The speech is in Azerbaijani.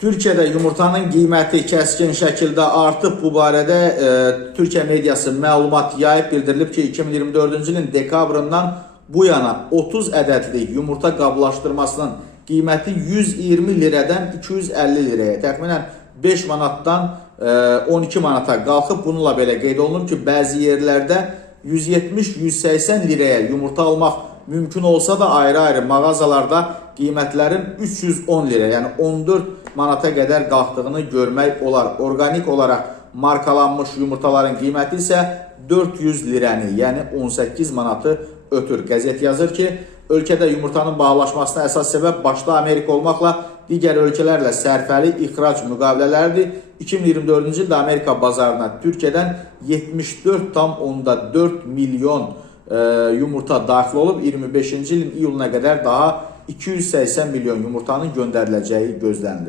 Türkiyədə yumurtanın qiyməti kəskin şəkildə artıb. Bu barədə Türkiyə mediası məlumat yayıb, bildirilib ki, 2024-cü ilin dekabrından bu yana 30 ədədlik yumurta qablaşdırmasının qiyməti 120 liradan 250 liraya, təxminən 5 manatdan 12 manata qalxıb. Bununla belə qeyd olunub ki, bəzi yerlərdə 170-180 liraya yumurta almaq mümkün olsa da ayrı-ayrı mağazalarda qiymətlərin 310 liraya, yəni 14 manata qədər qalxdığını görmək olar. Orqanik olaraq markalanmış yumurtaların qiyməti isə 400 lirəni, yəni 18 manatı ötür. Qəzet yazır ki, ölkədə yumurtanın bahalaşmasına əsas səbəb başda Amerika olmaqla digər ölkələrlə sərfəli ixrac müqavilələridir. 2024-cü ildə Amerika bazarına Türkiyədən 74,4 milyon yumurta daxil olub. 25-ci ilin iyuluna qədər daha 280 milyon yumurtanın göndəriləcəyi gözlənilir.